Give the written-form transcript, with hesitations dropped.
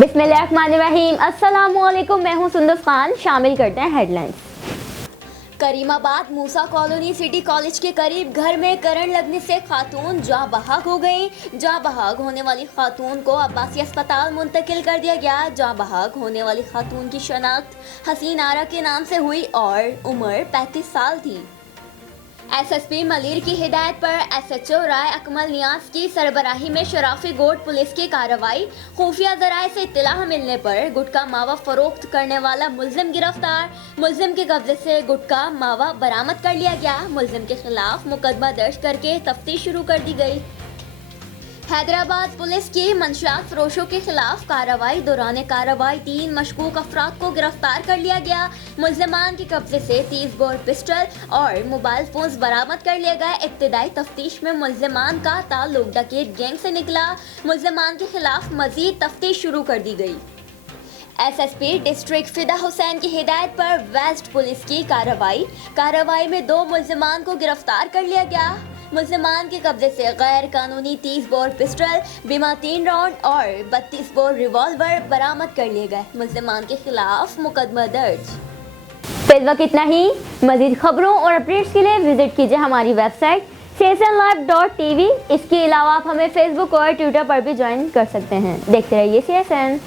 बिस्मिल्लाहिर्रहमानिर्रहीम। अस्सलामुअलैकुम, मैं हूं सुंदस खान। शामिल करते हैं हेडलाइंस। करीमाबाद मूसा कॉलोनी सिटी कॉलेज के करीब घर में करंट लगने से खातून जाँ बहाक हो गई। जाँ बहाक होने वाली खातून को अब्बासी अस्पताल मुंतकिल कर दिया गया। जाँ बहाक होने वाली खातून की शनाख्त हसीन आरा के नाम से हुई और उम्र 35 साल थी। एसएसपी मलिर की हिदायत पर एसएचओ राय अकमल नियाज की सरबराही में शराफी गोट पुलिस की कार्रवाई। खुफिया जराये से इत्तला मिलने पर गुटखा मावा फरोख्त करने वाला मुलजिम गिरफ्तार। मुलजिम के कब्जे से गुटखा मावा बरामद कर लिया गया। मुलजिम के खिलाफ मुकदमा दर्ज करके तफ्तीश शुरू कर दी गई। हैदराबाद पुलिस की मंशियात फरोशों के खिलाफ कार्रवाई। दौरान कार्रवाई 3 मशकूक अफराद को गिरफ्तार कर लिया गया। मुलजमान के कब्जे से 30 बोर पिस्टल और मोबाइल फोन्स बरामद कर लिए गए। इब्तिदाई तफ्तीश में मुलजमान का ताल्लुक डकैत गैंग से निकला। मुलजमान के खिलाफ मजीद तफ्तीश शुरू कर दी गई। एसएसपी डिस्ट्रिक्ट फिदा हुसैन की हिदायत पर वेस्ट पुलिस की कार्रवाई में 2 मुलजमान को गिरफ्तार कर लिया गया। मुलजमान के कब्जे से गैर कानूनी 30 बोर पिस्टल, बीमा 3 राउंड और 32 बोर रिवॉल्वर बरामद कर लिए गए। मुलजमान के खिलाफ मुकदमा दर्ज। फिर वक्त इतना ही। मजीद खबरों और अपडेट्स के लिए विजिट कीजिए हमारी वेबसाइट csnlive.tv। इसके अलावा आप हमें फेसबुक और ट्विटर पर भी ज्वाइन कर सकते हैं। देखते रहिए CSN।